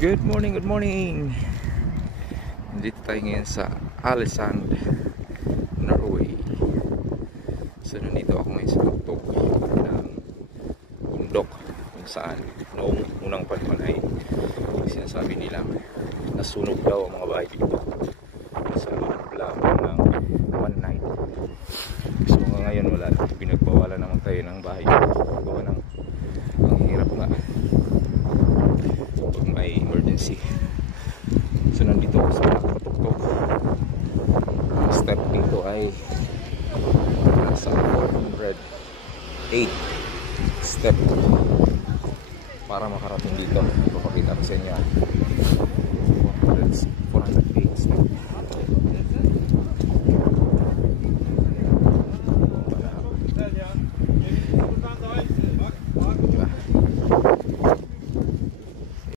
Good morning, good morning. Nandito tayo ngayon sa Alisand, Norway. So nandito ako ngayon sa tuktok ng bundok kung saan noong unang panahon ay sinasabi nilang nasunog daw ang mga bahay dito sa loob lamang ng one night. So ngayon wala, pinagbawalan naman tayo ng bahay gawa ng ang hirap nga pag may emergency. So nandito ako sa nakatuktok. Ang step dito ay nasa 408 step para makarating dito. Ipapakita ko sa inyo 408